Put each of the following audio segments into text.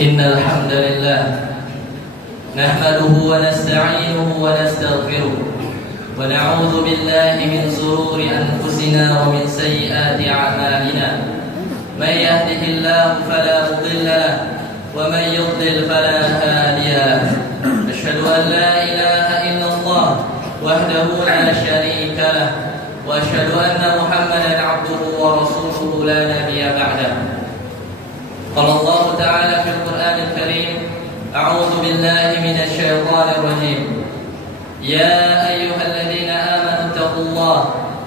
إن الحمد لله نحمده ونستعينه ونستغفره ونعوذ بالله من شرور أنفسنا ومن سيئات أعمالنا. من يهده الله فلا مضل له ومن يضلل فلا هادي له. أشهد أن لا إله إلا الله وحده لا شريك له وأشهد أن محمدا عبده ورسوله لا نبي بعده. قال الله تعالى في القرآن الكريم: أعوذ بالله من الشيطان الرجيم. يا أيها الذين آمنوا اتقوا الله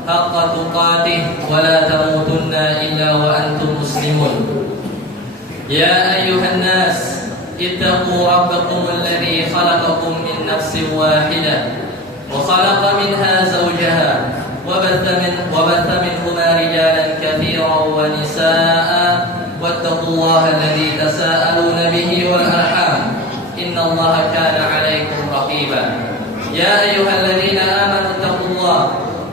حق تقاته ولا تموتن إلا وأنتم مسلمون. يا أيها الناس اتقوا ربكم الذي خلقكم من نفس واحدة وخلق منها زوجها وبث منهما رجالا كثيرا ونساء واتقوا الله الذي تساءلون به والأرحام إن الله كان عليكم رقيبا. يا أيها الذين آمنوا اتقوا الله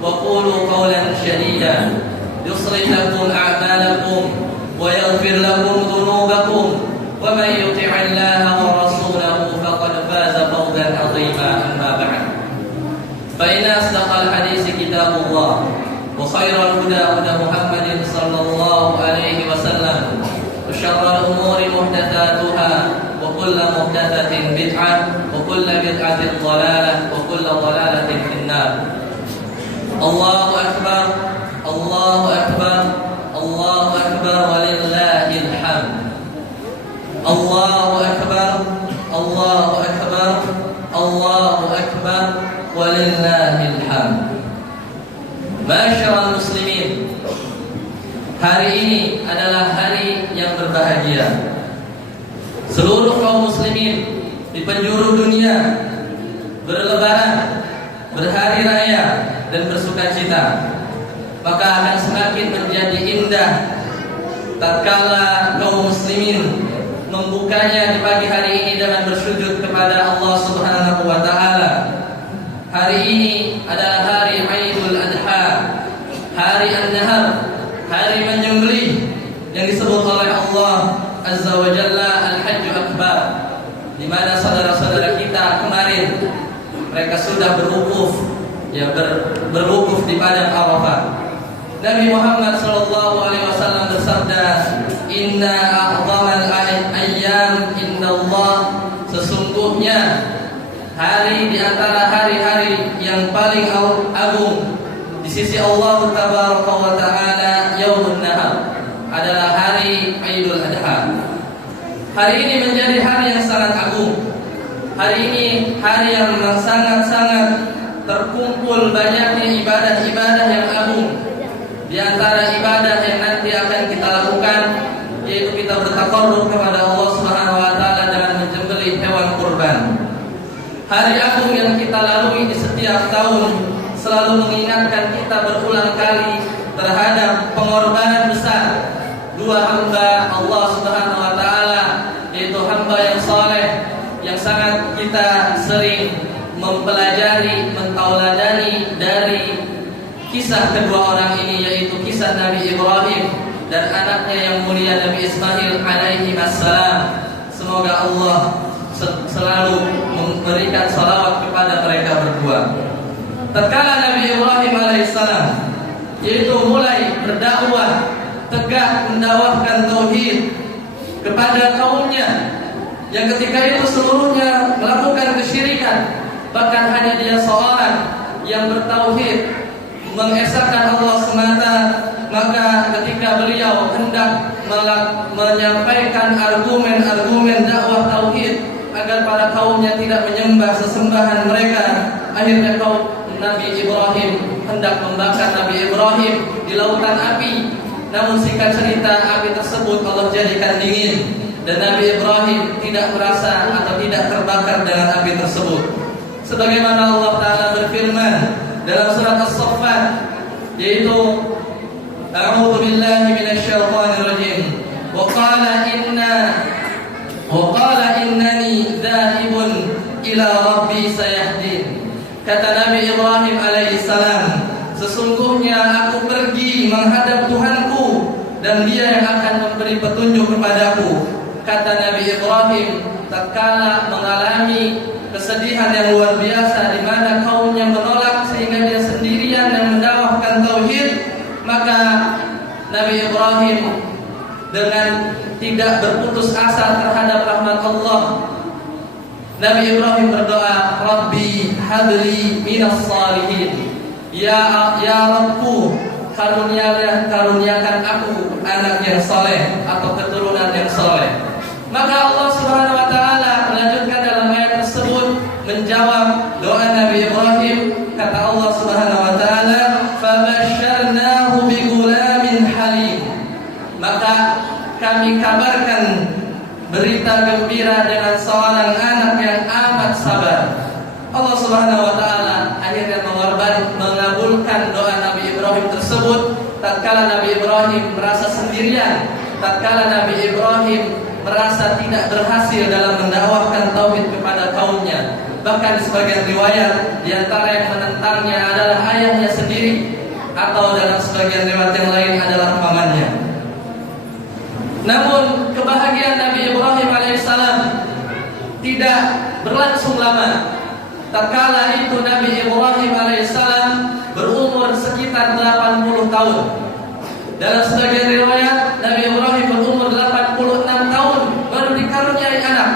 وقولوا قولا سديدا يصلح لكم أعمالكم ويغفر لكم ذنوبكم ومن يطع الله ورسوله فقد فاز فوزا عظيما. أما بعد، فإن أصدق الحديث كتاب الله وخير الهدى هدى محمد صلى الله عليه وسلم وشر الأمور محدثاتها وكل محدثة بدعة وكل بدعة ضلالة وكل ضلالة في النار. الله أكبر الله أكبر الله أكبر ولله الحمد. الله أكبر الله أكبر الله أكبر ولله الhamd. Ma'asyiral muslimin, hari ini adalah hari yang berbahagia. Seluruh kaum muslimin di penjuru dunia berlebaran, berhari raya dan bersukacita. Maka akan semakin menjadi indah tatkala kaum muslimin membukanya di pagi hari ini dengan bersujud kepada Allah Subhanahu wa taala. Hari ini adalah hari Aidul Adha, hari An-Nahar, hari menyembelih yang disebut oleh Allah Azza wa Jalla Al-Hajj Akbar, di mana saudara-saudara kita kemarin mereka sudah berwukuf, berwukuf di padang Arafah. Nabi Muhammad sallallahu alaihi wasallam bersabda, "Inna a'zamal ayyam indallah", sesungguhnya hari di antara hari-hari yang paling agung di sisi Allah Tabaraka wa Ta'ala, Yaumun Nahar, adalah hari Aidul Adha. Hari ini menjadi hari yang sangat agung. Hari ini hari yang sangat-sangat terkumpul banyaknya ibadah-ibadah yang agung. Di antara ibadah yang nanti akan kita lakukan yaitu kita bertaqarrub kepada Allah Subhanahu wa taala dengan menyembelih hewan kurban. Hari agung yang kita lalui di setiap tahun selalu mengingatkan kita berulang kali terhadap pengorbanan besar dua hamba Allah Subhanahu wa taala, yaitu hamba yang saleh yang sangat kita sering mempelajari, mentauladani dari kisah kedua orang ini, yaitu kisah Nabi Ibrahim dan anaknya yang mulia Nabi Ismail alaihi wassalam. Semoga Allah selalu memberikan salawat kepada mereka berdua. Tatkala Nabi Ibrahim alaihissalam yaitu mulai berdakwah, tegak mendakwahkan tauhid kepada kaumnya yang ketika itu seluruhnya melakukan kesyirikan, bahkan hanya dia seorang yang bertauhid, mengesahkan Allah semata. Maka ketika beliau hendak menyampaikan argumen dakwah tauhid agar para kaumnya tidak menyembah sesembahan mereka, akhirnya kaum Nabi Ibrahim hendak membakar Nabi Ibrahim di lautan api. Namun singkat cerita, api tersebut Allah jadikan dingin dan Nabi Ibrahim tidak merasa atau tidak terbakar dengan api tersebut. Sebagaimana Allah Ta'ala berfirman dalam surat As-Saffat, yaitu A'udzu billahi minasyaitonir rajim. Wa qala innani dzahibun ila rabbi sayahdin. Kata Nabi Ibrahim alaihissalam, sesungguhnya aku pergi menghadap Tuhanku dan Dia yang akan memberi petunjuk kepadaku. kata Nabi Ibrahim, tatkala mengalami kesedihan yang luar biasa di mana kaumnya menolak sehingga dia sendirian dan mendakwahkan tauhid, maka Nabi Ibrahim dengan tidak berputus asa terhadap rahmat Allah, Nabi Ibrahim berdoa, Rabbi habli minas salihin. Ya Rabbku, karuniakan aku anak yang soleh atau keturunan yang soleh. Maka Allah Subhanahu wa taala melanjutkan dalam ayat tersebut menjawab doa Nabi Ibrahim. Kata Allah Subhanahu wa taala, "Fabasyarnahu bighulamin halim." Maka kami kabarkan berita gembira dengan seorang anak yang amat sabar. Allah Subhanahu wa taala akhirnya mengabulkan doa Nabi Ibrahim tersebut tatkala Nabi Ibrahim merasa sendirian, tatkala Nabi Ibrahim merasa tidak berhasil dalam mendakwahkan tauhid kepada kaumnya. Bahkan di sebagian riwayat di antara yang menentangnya adalah ayahnya sendiri, atau dalam sebagian riwayat yang lain adalah pamannya. Namun kebahagiaan Nabi Ibrahim alaihissalam tidak berlangsung lama. Tatkala itu Nabi Ibrahim alaihissalam berumur sekitar 80 tahun. Dalam sebagian riwayat Nabi Ibrahim berumur 86 tahun baru dikaruniai anak.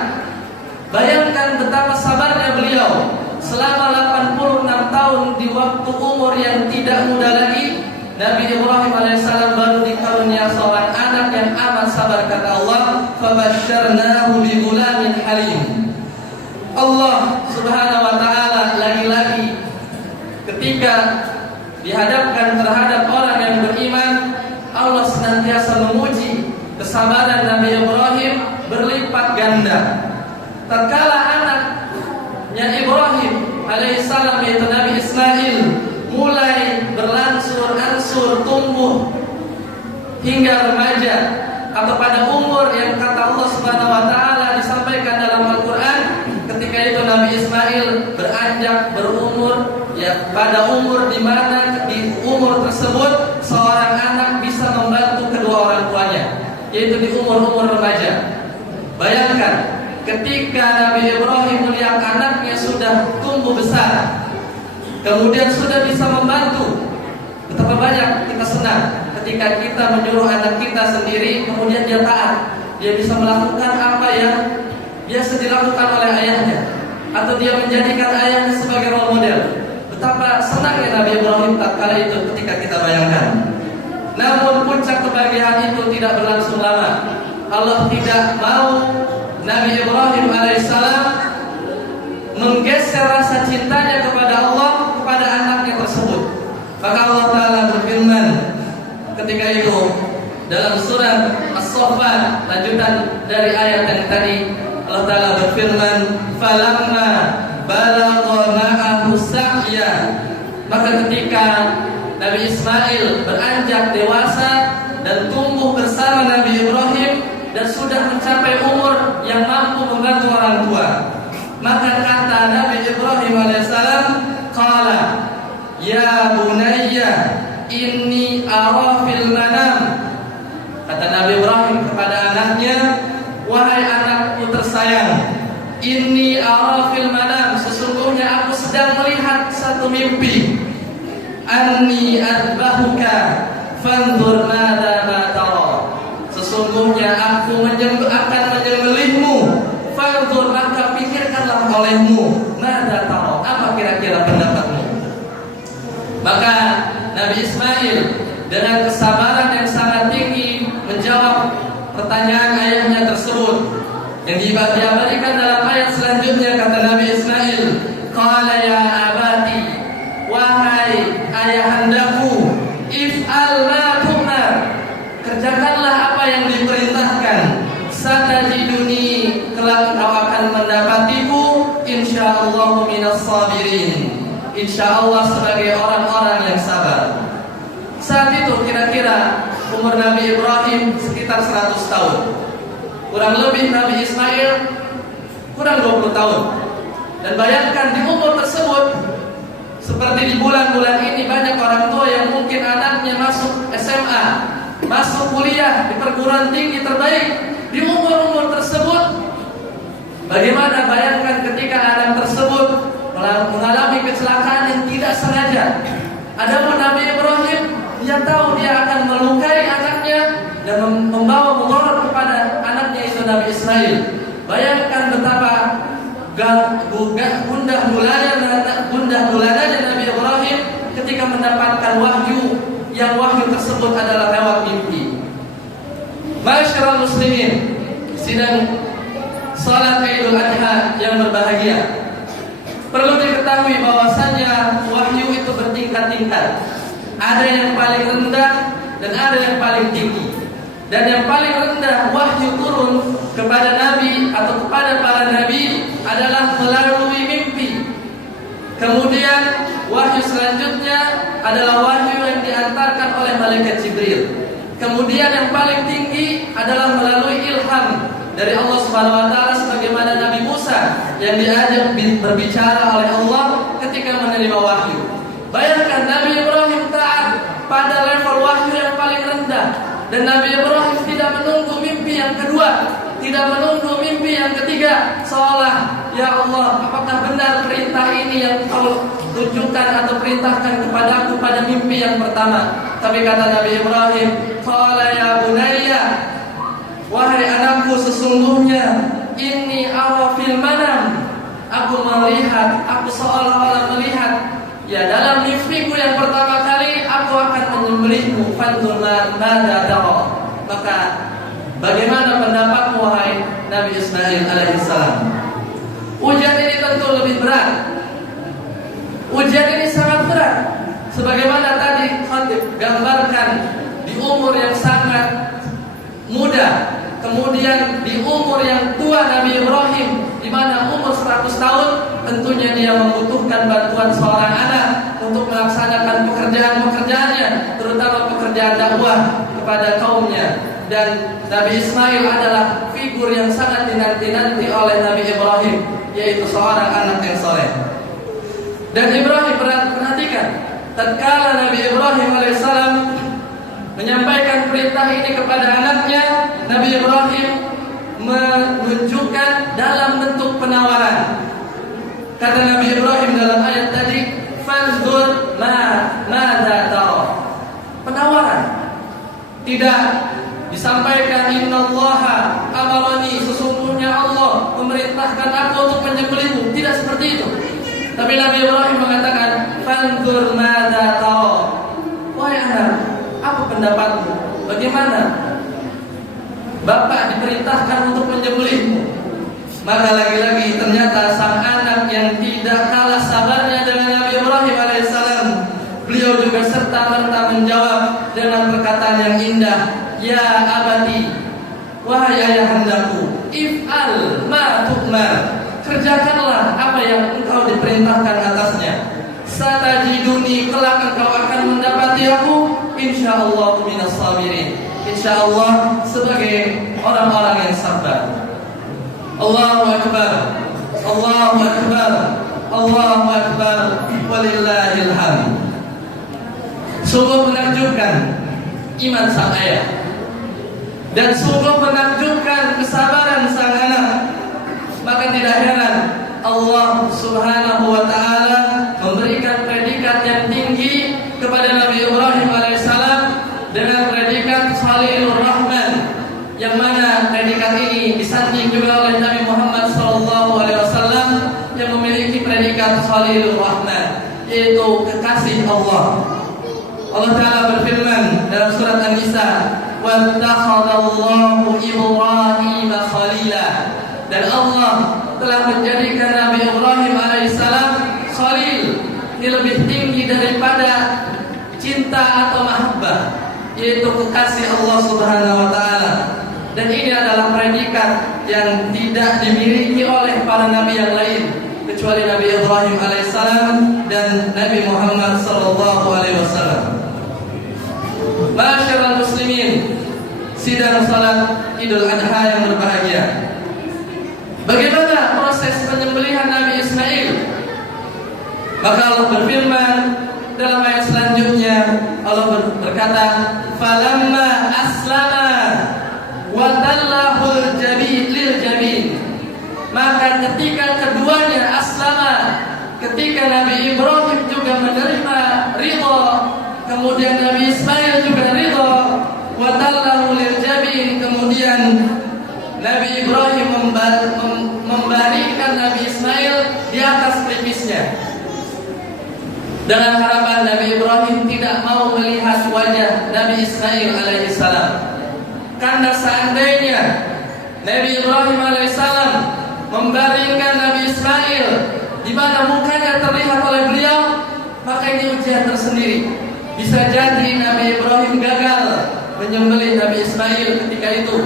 Bayangkan betapa sabarnya beliau selama 86 tahun di waktu umur yang tidak muda lagi. Nabi Ibrahim alaihissalam baru dikarunia seorang anak yang amat sabar. Kata Allah, "Fabasyarnahu bighulamin halim." Allah Subhanahu wa taala lagi-lagi ketika dihadapkan terhadap orang yang beriman, Allah senantiasa memuji kesabaran Nabi Ibrahim berlipat ganda. Tatkala anaknya Ibrahim alaihissalam yaitu Nabi Ismail mulai berangsur-angsur tumbuh hingga remaja atau pada umur yang kata Allah Subhanahu wa taala disampaikan dalam Al-Qur'an, ketika itu Nabi Ismail beranjak berumur pada umur di mana di umur tersebut seorang anak bisa membantu kedua orang tuanya, yaitu di umur-umur remaja. Bayangkan ketika Nabi Ibrahim melihat anaknya sudah tumbuh besar, kemudian sudah bisa membantu, betapa banyak kita senang ketika kita menyuruh anak kita sendiri, kemudian dia taat, dia bisa melakukan apa yang biasa dilakukan oleh ayahnya, atau dia menjadikan ayahnya sebagai role model. Betapa senangnya Nabi Ibrahim tatkala itu ketika kita bayangkan. Namun puncak kebahagiaan itu tidak berlangsung lama. Allah tidak mau Nabi Ibrahim alaihissalam menggeser rasa cintanya kepada Allah kepada anaknya tersebut. Maka Allah Ta'ala berfirman ketika itu dalam surat As-Saffat, lanjutan dari ayat yang tadi, Allah Ta'ala berfirman, "Falamma balagha ma'ahu sa'ya." Maka ketika Nabi Ismail beranjak dewasa dan tumbuh bersama Nabi Ibrahim dan sudah mencapai umur yang mampu membantu orang tua, maka kata Nabi Ibrahim alaihissalam, qala ya bunayya inni ara fil manam. Kata Nabi Ibrahim kepada anaknya, wahai anakku tersayang, inni ara fil manam, sesungguhnya aku sedang melihat satu mimpi, anni adbahuka fanzur mada ma tara, sesungguhnya aku akan menyembelihmu, fanzur maka pikirkanlah olehmu, mada tara, apa kira-kira pendapatmu. Maka Nabi Ismail dengan kesabaran yang sangat tinggi menjawab pertanyaan ayahnya tersebut yang diabadikan dalam ayat selanjutnya. Kata Nabi Ismail, qala ya abati, wahai ayahandaku, if'al ma tu'mar, kerjakanlah apa yang diperintahkan, satajiduni, kelak kau akan mendapatiku insyaallah minas sabirin, insyaallah sebagai orang-orang yang sabar. Saat itu kira-kira umur Nabi Ibrahim sekitar 100 tahun. Kurang lebih Nabi Ismail kurang 20 tahun. Dan bayangkan di umur tersebut, seperti di bulan-bulan ini banyak orang tua yang mungkin anaknya masuk SMA, masuk kuliah di perguruan tinggi terbaik, di umur-umur tersebut. Bagaimana bayangkan ketika anak tersebut mengalami kecelakaan yang tidak sengaja. Adapun Nabi Ibrahim, dia tahu dia akan melukai anaknya dan membawa mudarat kepada anaknya itu Nabi Ismail. Bayangkan betapa gundah gulananya Nabi Ibrahim ketika mendapatkan wahyu, yang wahyu tersebut adalah lewat mimpi. Masyarul muslimin, sidang salat Idul Adha yang berbahagia, perlu diketahui bahwasanya wahyu itu bertingkat-tingkat. Ada yang paling rendah dan ada yang paling tinggi. Dan yang paling rendah wahyu turun kepada Nabi atau kepada para Nabi adalah melalui mimpi. Kemudian wahyu selanjutnya adalah wahyu yang diantarkan oleh malaikat Jibril. Kemudian yang paling tinggi adalah melalui ilham dari Allah Subhanahu wa taala, sebagaimana Nabi Musa yang diajak berbicara oleh Allah ketika menerima wahyu. Bayangkan Nabi Ibrahim taat pada level wahyu yang paling rendah, dan Nabi Ibrahim tidak menunggu mimpi yang kedua, tidak menunggu mimpi yang ketiga, seolah ya Allah, apakah benar perintah ini yang kau tunjukkan atau perintahkan kepadaku pada mimpi yang pertama. Tapi kata Nabi Ibrahim, qala ya bunayya, wahai anakku, sesungguhnya ini ara fil manam, aku melihat, aku seolah-olah melihat, ya dalam mimpiku yang pertama kali aku akan menyembelihmu. Fanzur mada tara, maka bagaimana pendapatmu wahai Nabi Ismail alaihissalam? Ujian ini tentu lebih berat. Ujian ini sangat berat. Sebagaimana tadi khatib gambarkan, di umur yang sangat muda, kemudian di umur yang tua Nabi Ibrahim, di mana umur 100 tahun, tentunya dia membutuhkan bantuan seorang anak untuk melaksanakan pekerjaan-pekerjaannya, terutama pekerjaan dakwah kepada kaumnya. Dan Nabi Ismail adalah figur yang sangat dinanti-nanti oleh Nabi Ibrahim, yaitu seorang anak yang soleh. Dan Ibrahim, perhatikan, tatkala Nabi Ibrahim alaihissalam menyampaikan perintah ini kepada anaknya, Nabi Ibrahim menunjukkan dalam bentuk penawaran. Kata Nabi Ibrahim dalam ayat tadi, fanzur mada tara. Penawaran. Tidak disampaikan innallaha amarani, sesungguhnya Allah memerintahkan aku untuk menyembelihmu. Tidak seperti itu. Tapi Nabi Ibrahim mengatakan fanzur mada tara. Wahai anak, apa pendapatmu? Bagaimana? Bapak diperintahkan untuk menyembelihmu. Maka lagi-lagi ternyata sang anak yang tidak kalah sabarnya dengan Nabi Ibrahim alaihissalam, beliau juga serta-merta menjawab dengan perkataan yang indah, ya abati, wahai ayahandaku, if'al ma tu'mar, kerjakanlah apa yang engkau diperintahkan atasnya. Satajiduni, kelak engkau akan mendapati aku, insyaallah minas sabirin, insyaallah sebagai orang-orang yang sabar. Allahu akbar, Allahu akbar, Allahu akbar, walillahil hamd. Sungguh menakjubkan iman sang ayah, dan sungguh menakjubkan kesabaran sang anak. Maka tidak heran Allah Subhanahu wa ta'ala memberikan predikat yang tinggi kepada Nabi Ibrahim alaihissalam dengan predikat Khalilur Rahman, yang mana predikat ini disanding juga oleh Nabi Muhammad SAW yang memiliki predikat Khalilur Rahman, yaitu kekasih Allah. Allah Ta'ala berfirman dalam surat An-Nisa, wattakhadallahu Ibrahim khalila, dan Allah telah menjadikan Nabi Ibrahim alaihissalam khalil. Ini lebih tinggi daripada cinta atau mahabbah, yaitu kekasih Allah Subhanahu wa ta'ala. Dan ini adalah predikat yang tidak dimiliki oleh para nabi yang lain kecuali Nabi Ibrahim alaihissalam dan Nabi Muhammad sallallahu alaihi wasallam. Masyarul muslimin, sidang salat Idul Adha yang berbahagia. Bagaimana proses penyembelihan Nabi Ismail? Maka Allah berfirman dalam ayat selanjutnya, Allah berkata, falamma aslama wa tallahu ketika keduanya aslama, ketika Nabi Ibrahim juga menerima ridho, kemudian Nabi Ismail juga ridho, wa tallahu lil jabin, kemudian Nabi Ibrahim membaringkan Nabi Ismail di atas pelipisnya, dengan harapan Nabi Ibrahim tidak mau melihat wajah Nabi Ismail alaihissalam. Karena seandainya Nabi Ibrahim alaihissalam membaringkan Nabi Ismail di mana mukanya terlihat oleh beliau, maka ini ujian tersendiri. Bisa jadi Nabi Ibrahim gagal menyembelih Nabi Ismail ketika itu.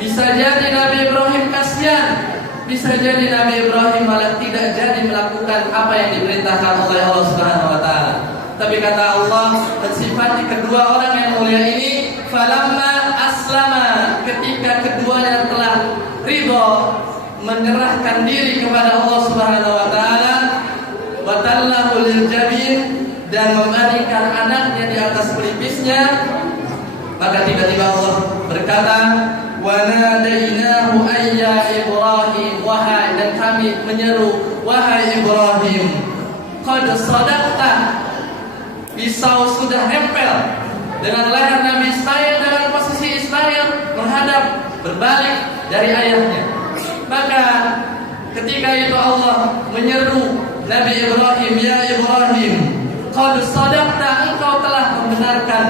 Bisa jadi Nabi Ibrahim kasihan, bisa jadi Nabi Ibrahim malah tidak jadi melakukan apa yang diperintahkan oleh Allah Subhanahu wa taala. Tapi kata Allah mensifati kedua orang yang mulia ini, falamma aslama, ketika keduanya telah ridho menyerahkan diri kepada Allah Subhanahu wa taala, wa tallahu lil jabin, dan memandikan anaknya di atas pelipisnya, maka tiba-tiba Allah berkata, wa nadainahu ayya Ibrahim, wahai, dan kami menyeru, wahai Ibrahim, qad sadaqta, pisau sudah nempel dengan leher Nabi Ismail, dengan posisi Ismail menghadap berbalik dari ayahnya. Maka ketika itu Allah menyeru Nabi Ibrahim, ya Ibrahim, qad sadaqta, engkau telah membenarkan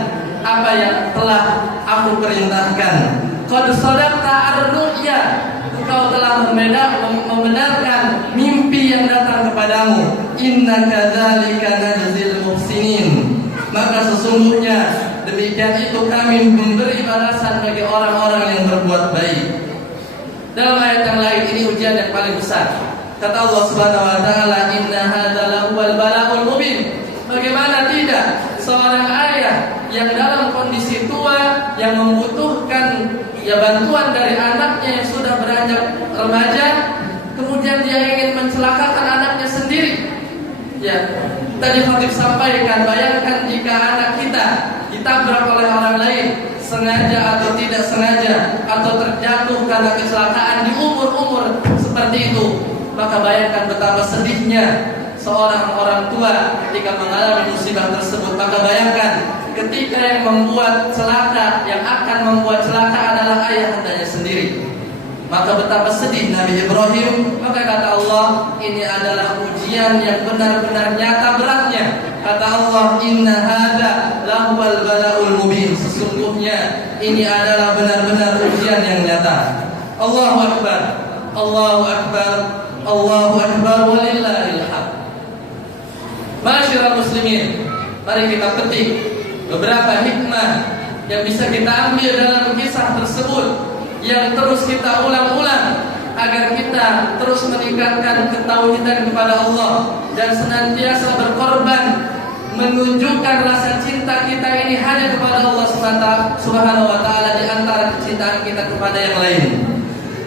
apa yang telah aku perintahkan. Qad sadaqta ar-ru'ya, engkau telah membenarkan mimpi yang datang kepadamu. Inna kadzalika najzil muhsinin, maka sesungguhnya demikian itu kami memberi balasan bagi orang-orang yang berbuat baik. Dalam ayat yang lain ini ujian yang paling besar. Kata Allah Subhanahu wa taala, inna hadzal huwal bala'ul mubin. Bagaimana tidak seorang ayah yang dalam kondisi tua, yang membutuhkan bantuan dari anaknya yang sudah beranjak remaja, kemudian dia ingin mencelakakan anaknya sendiri. Tadi Khatib sampaikan, bayangkan jika anak kita ditabrak oleh orang lain, sengaja atau tidak sengaja, atau terjatuh karena kecelakaan di umur-umur seperti itu, maka bayangkan betapa sedihnya seorang orang tua ketika mengalami musibah tersebut. Maka bayangkan ketika yang membuat celaka, yang akan membuat celaka adalah ayahandanya sendiri, maka betapa sedih Nabi Ibrahim. Maka kata Allah, ini adalah ujian yang benar-benar nyata beratnya. Kata Allah, inna hadza lahuwal bala'ul mubin, sesungguhnya ini adalah benar-benar ujian yang nyata. Allahu akbar, Allahu akbar, Allahu akbar, walillahil hamd. Masyarakat muslimin, mari kita petik beberapa hikmah yang bisa kita ambil dalam kisah tersebut, yang terus kita ulang-ulang agar kita terus meningkatkan ketauhidan kepada Allah dan senantiasa berkorban menunjukkan rasa cinta kita ini hanya kepada Allah Subhanahu wa taala di antara kecintaan kita kepada yang lain.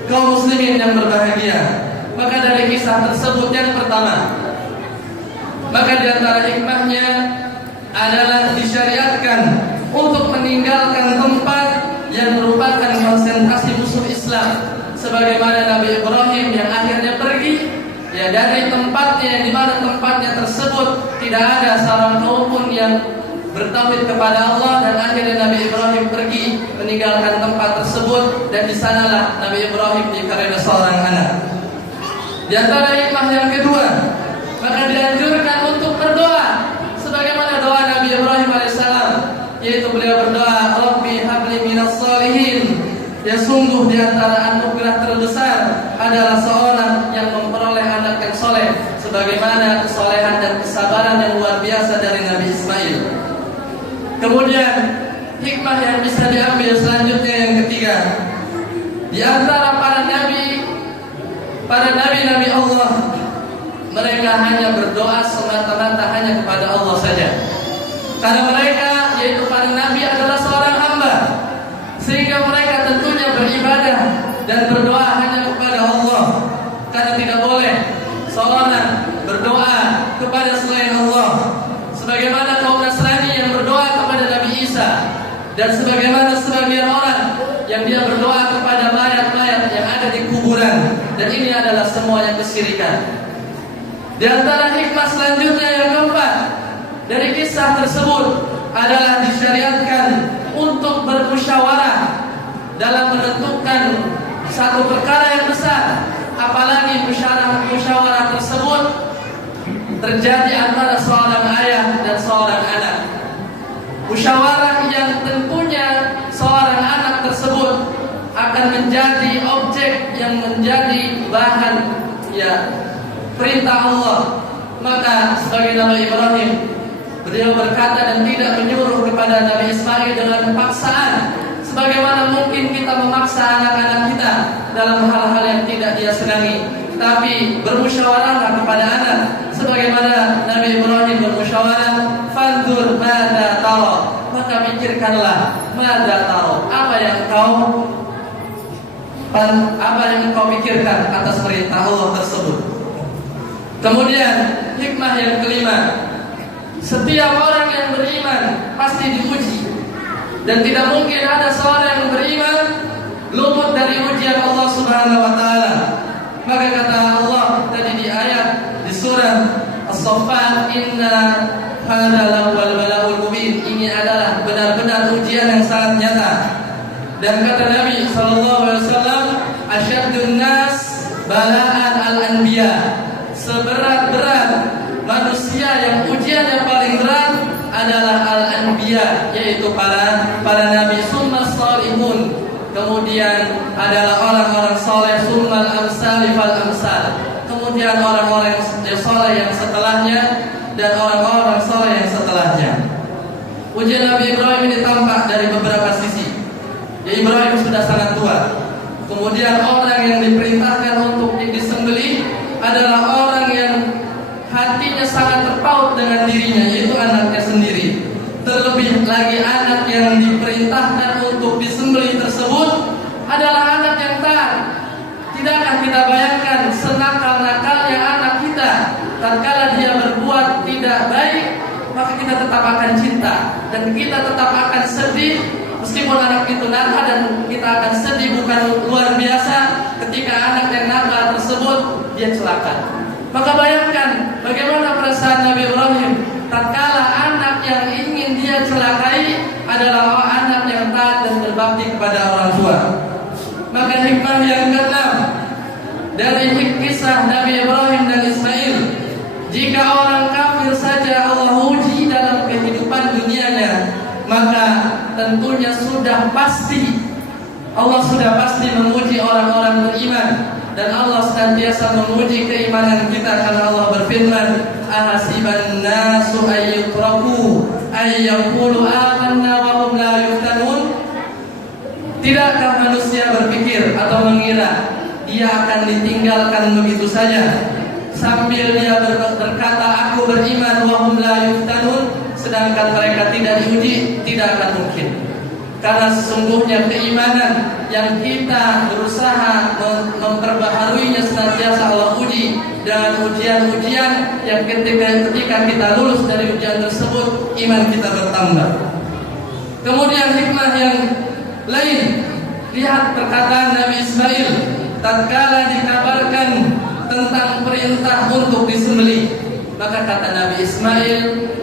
Kaum muslimin yang berbahagia, maka dari kisah tersebut yang pertama, maka di antara hikmahnya adalah disyariatkan untuk meninggalkan tempat yang merupakan konsentrasi musuh Islam, sebagaimana Nabi Ibrahim yang akhirnya pergi dari tempatnya, yang dimana tempatnya tersebut tidak ada seorang kaum pun yang bertauhid kepada Allah, dan akhirnya Nabi Ibrahim pergi meninggalkan tempat tersebut, dan di sanalah Nabi Ibrahim dikaruniai seorang anak. Di antara hikmah yang kedua, maka dianjurkan untuk berdoa sebagaimana doa Nabi Ibrahim alaihissalam, yaitu beliau berdoa, Rabbi habli minas sholihin, ya sungguh di antara anugerah terbesar adalah seorang yang memperoleh anak yang soleh, sebagaimana kesolehan dan kesabaran yang luar biasa dari Nabi Ismail. Kemudian hikmah yang bisa diambil selanjutnya yang ketiga, di antara para nabi Allah, mereka hanya berdoa semata-mata hanya kepada Allah saja. Karena mereka, yaitu para nabi, adalah seorang hamba, sehingga mereka tentunya beribadah dan berdoa hanya kepada Allah. Karena tidak boleh seorang berdoa kepada selain Allah, sebagaimana kaum Nasrani yang berdoa kepada Nabi Isa, dan sebagaimana sebagian orang yang dia berdoa kepada mayat-mayat yang ada di kuburan, dan dan ini adalah semuanya kesyirikan. Di antara hikmah selanjutnya yang keempat dari kisah tersebut adalah disyariatkan untuk bermusyawarah dalam menentukan satu perkara yang besar, apalagi musyawarah tersebut terjadi antara seorang ayah dan seorang anak. Musyawarah yang tentunya seorang anak tersebut akan menjadi objek yang menjadi bahan perintah Allah. Maka sebagai Nabi Ibrahim, beliau berkata dan tidak menyuruh kepada Nabi Ismail dengan paksaan, sebagaimana mungkin kita memaksa anak-anak kita dalam hal-hal yang tidak dia senangi. Tapi bermusyawarahlah kepada anak, sebagaimana Nabi Ibrahim bermusyawarah, fanzur mada tara, maka pikirkanlah mada tara, apa yang kau pikirkan atas perintah Allah tersebut. Kemudian hikmah yang kelima, setiap orang yang beriman pasti diuji, dan tidak mungkin ada seorang yang beriman luput dari ujian Allah Subhanahu wa taala. Maka kata Allah tadi di ayat di surah As-Saffat, inna hadza lawal balaul mubin, ini adalah benar-benar ujian yang sangat nyata. Dan kata Nabi sallallahu alaihi wasallam, asyaddun nas bala'an al-anbiya, seberat-berat manusia yang ujian yang paling berat adalah al-anbiya, yaitu para nabi, summa salihun, kemudian adalah orang-orang saleh, summal amsal fal amsal, kemudian orang-orang yang saleh yang setelahnya, dan orang-orang saleh yang setelahnya. Ujian Nabi Ibrahim ini tampak dari beberapa sisi. Ibrahim sudah sangat tua. Kemudian orang yang diperintahkan untuk disembelih adalah orang yang hatinya sangat terpaut dengan dirinya, yaitu anaknya sendiri. Terlebih lagi anak yang diperintahkan untuk disembelih tersebut adalah anak yang taat. Tidakkah kita bayangkan senakal-nakalnya anak kita, tatkala dia berbuat tidak baik, maka kita tetap akan cinta dan kita tetap akan sedih. Meskipun anak itu nakal, dan kita akan sedih bukan luar biasa ketika anak yang nakal tersebut dia celaka. Maka bayangkan bagaimana perasaan Nabi Ibrahim tatkala anak yang ingin dia celakai adalah anak yang taat dan berbakti kepada orang tua. Maka hikmah yang keenam dari kisah Nabi Ibrahim dan Ismail, jika orang kafir saja Allah uji dalam kehidupan dunianya, maka tentunya Allah sudah pasti menguji orang-orang beriman, dan Allah senantiasa menguji keimanan kita, karena Allah berfirman, ahasiban nasu ayyutraku ayyaqulu amanna wa hum la yuftanun. Tidakkah manusia berpikir atau mengira dia akan ditinggalkan begitu saja sambil dia berkata aku beriman wa hum la yuftanun, sedangkan mereka tidak diuji? Tidak akan mungkin. Karena sesungguhnya keimanan yang kita berusaha memperbaharuinya senantiasa Allah uji dengan ujian-ujian yang ketika kita lulus dari ujian tersebut, iman kita bertambah. Kemudian hikmah yang lain, lihat perkataan Nabi Ismail tatkala dikabarkan tentang perintah untuk disembelih. Maka kata Nabi Ismail,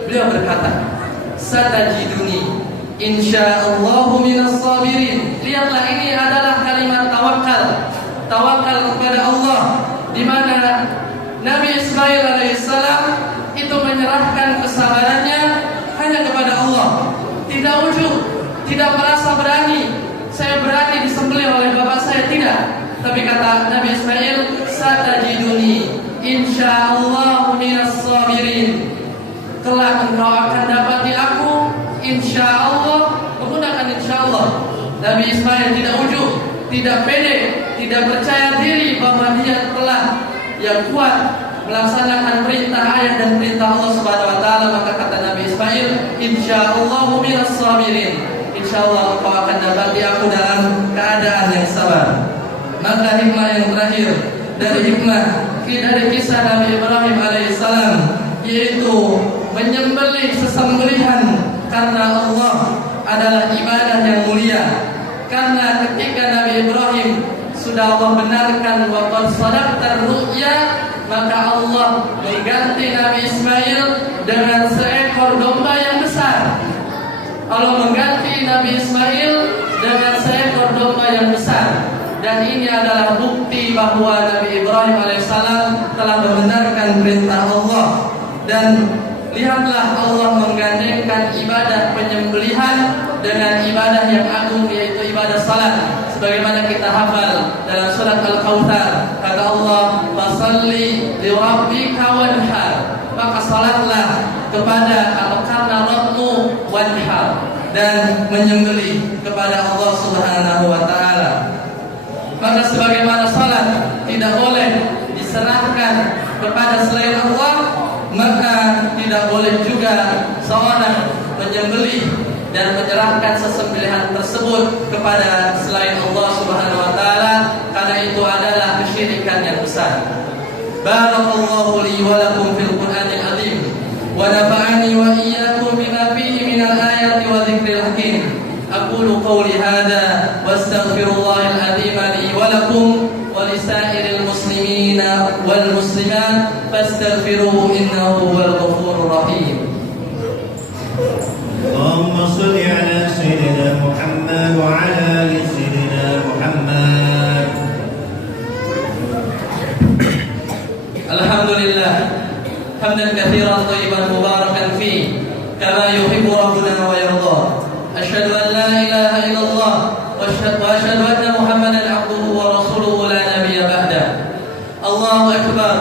beliau berkata, satajiduni insyaallahu minas sabirin. Lihatlah, ini adalah kalimat tawakal kepada Allah, di mana Nabi Ismail alaihissalam itu menyerahkan kesabarannya hanya kepada Allah. Tidak ujub, tidak merasa berani, saya berani disembelih oleh bapak saya, tidak. Tapi kata Nabi Ismail, satajiduni insyaallahu minas sabirin, kelak engkau akan dapati aku insyaallah. Menggunakan insyaallah. Nabi Ismail tidak ujub, tidak pede, tidak percaya diri bahwa dia telah yang kuat melaksanakan perintah ayah dan perintah Allah Subhanahu wa taala. Maka kata Nabi Ismail, insyaallahu minas sabirin, insyaallah engkau akan dapati aku dalam keadaan yang sabar. Maka hikmah yang terakhir dari kisah Nabi Ibrahim alaihissalam, yaitu menyembelih sesembelihan karena Allah adalah ibadah yang mulia. Karena ketika Nabi Ibrahim sudah Allah benarkan wa qad sadaqtar ru'ya, maka Allah mengganti Nabi Ismail dengan seekor domba yang besar. Allah mengganti Nabi Ismail dengan seekor domba yang besar. Dan ini adalah bukti bahwa Nabi Ibrahim alaihissalam telah membenarkan perintah Allah. Dan lihatlah Allah menggandengkan ibadah penyembelihan dengan ibadah yang agung, yaitu ibadah salat. Sebagaimana kita hafal dalam surat Al-Kautsar, kata Allah, "Fasholli li rabbika wanhar." Maka salatlah kepada atau karena Rabbmu, wanhar, dan menyembelih kepada Allah Subhanahu wa taala. Maka sebagaimana salat tidak boleh diserahkan kepada selain Allah, maka tidak boleh juga seorang menyembelih dan menyerahkan sesembelihan tersebut kepada selain Allah Subhanahu wa taala, karena itu adalah kesyirikan yang besar. Barakallahu li wa lakum fil Qur'anil azim wa nafa'ani wa iyyakum bima fihi minal ayati wa dzikril hakim. Aqulu qawli hadza wastaghfirullahal azim li wa lakum wa lisairil muslimina wal muslimat fastaghfiruhu innahu huwal ghafurur rahim. Allahumma shalli ala sayyidina Muhammad wa ala ali sayyidina Muhammad. Alhamdulillah hamdan katsiran thayyiban mubarakan fi kama yuhibbu rabbuna wa yarda. Asyhadu an la ilaha illallah wa asyhadu anna Muhammadan abduhu wa rasuluhu la nabiyya ba'da. Allahu akbar,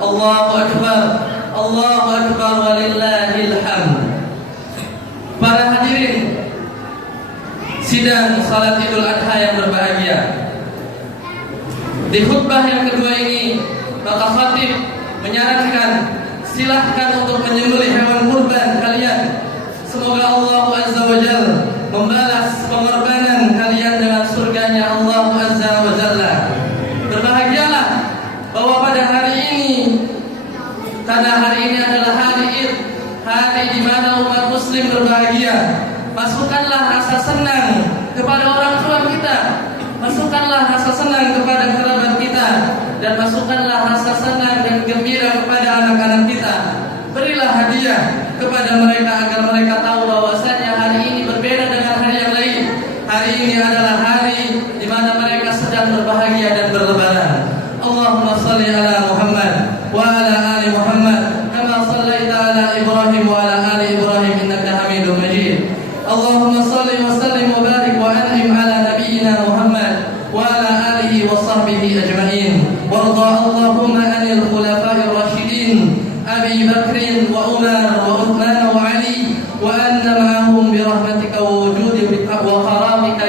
Allahu akbar, Allahu akbar walillahil hamd. Para hadirin sidang salat Idul Adha yang berbahagia, di khutbah yang kedua ini maka khatib menyarankan silahkan untuk menyembelih hewan kurban kalian. Semoga Allah Azza wa Jalla membalas pengorbanan kalian dengan surganya Allah Azza wa Jalla. Berbahagialah bahwa pada hari ini, karena hari ini adalah hari Id, hari di mana umat muslim berbahagia, masukkanlah rasa senang kepada orang tua kita, masukkanlah rasa senang kepada kerabat kita, dan masukkanlah rasa senang dan gembira kepada anak-anak kita. Berilah hadiah kepada mereka agar mereka tahu bahwasanya hari ini berbeda dengan hari yang lain. Hari ini adalah hari di mana mereka sedang berbahagia dan berlebaran. Allahumma shalli ala Muhammad wa ala ali Muhammad kama shallaita ala Ibrahim wa ala ali Ibrahim innaka Hamidum Majid. Allahumma shalli wa sallim wa barik wa an'im ala nabiyyina Muhammad wa ala alihi wa sahbihi ajma'in. Warda Allahumma anil khulafa'ir rasyidin Abi Bakr wa Umar wa Uthman wa Ali wa anna ma'ahum bi rahmatika wa wujudika wa karamika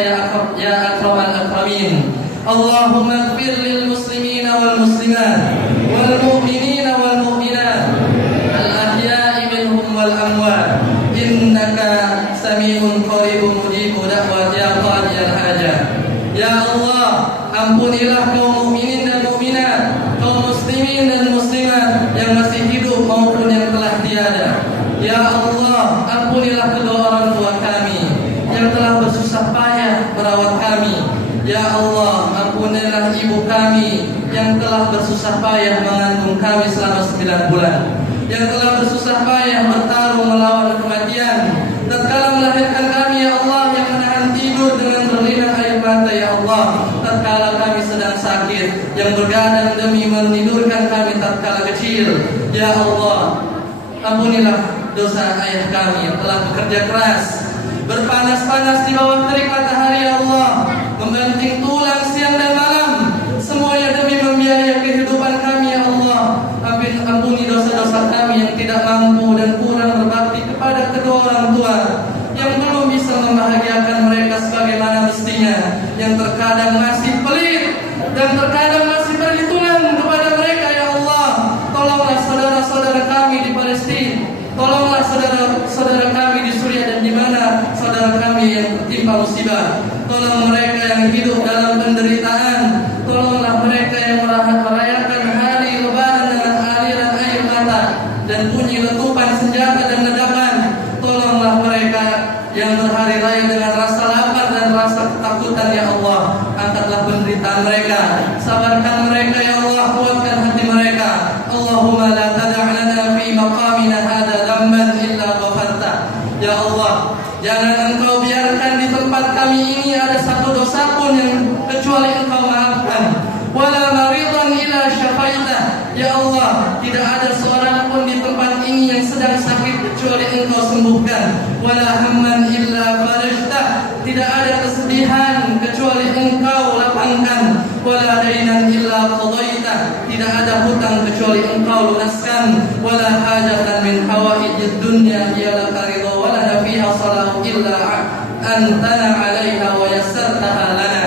ya akramal akramin. Allahumma ighfir lil muslimina wal muslimat wal mu'minina wal mu'minat al ahya'i minhum wal amwat innaka sami'un qaribun mujibu da'wat ya qadiyal hajat. Ya Allah, ampunilah kaum mukminin dan mukminat, kaum muslimin dan muslimat yang masih hidup maupun yang telah tiada. Ya Allah, ampunilah kedua orang tua kami yang telah bersusah payah merawat kami. Ya Allah, ampunilah ibu kami yang telah bersusah payah mengandung kami selama 9 bulan, yang telah bersusah payah bertarung melawan kematian tatkala melahirkan kami. Ya Allah, yang menahan tidur dengan berlinang air mata. Ya Allah, tatkala kami sedang sakit, yang bergadang demi menidurkan kami tatkala kecil. Ya Allah, ampunilah dosa ayah kami yang telah bekerja keras, berpanas-panas di bawah terik matahari. Ya Allah, membanting tulang siang dan malam, semuanya demi membiayai kehidupan kami. Ya Allah, ampuni dosa-dosa kami yang tidak mampu dan kurang berbakti kepada kedua orang tua, yang belum bisa membahagiakan mereka sebagaimana mestinya, yang terkadang masih pelit dan terkadang masih perhitungan kepada mereka. Ya Allah, tolonglah saudara-saudara kami di Palestina, tolonglah saudara-saudara kami di Suriah dan di mana saudara kami yang tertimpa musibah. Tolong mereka yang hidup dalam penderitaan, tolonglah mereka yang merayakan hari Lebaran dengan aliran air mata dan bunyi letupan senjata dan ledakan. Tolonglah mereka yang berhari raya dengan rasa lapar dan rasa ketakutan. Ya Allah, angkatlah penderitaan mereka, sabarkan mereka ya Allah, kuatkan hati mereka. Allahumma la tada' lana fi maqamina hadha dhanban illa ghafarta. Ya Allah, jangan Engkau biarkan di tempat kami ini ada satu dosa pun yang kecuali Engkau maafkan. Wala maridan illa syafaita. Ya Allah, tidak ada seorang pun di tempat ini yang sedang sakit kecuali Engkau sembuhkan. Wala hamman illa farajta. Tidak ada kesedihan kecuali Engkau lapangkan. Wala dainan illa qadaita. Tidak ada hutang kecuali Engkau lunaskan. Wala hajatan min hawaijid dunya hiya laka ridha wa lana fiha salahu illa antana 'alaiha wa yassartaha lana.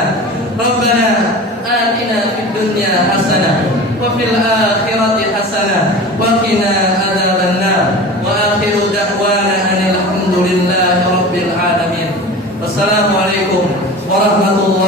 Rabbana atina fid dunya hasanah wa fil akhirati hasanah wa qina adzabannar. Wa akhiru da'wana alhamdulillahi rabbil alamin. Wassalamualaikum warahmatullahi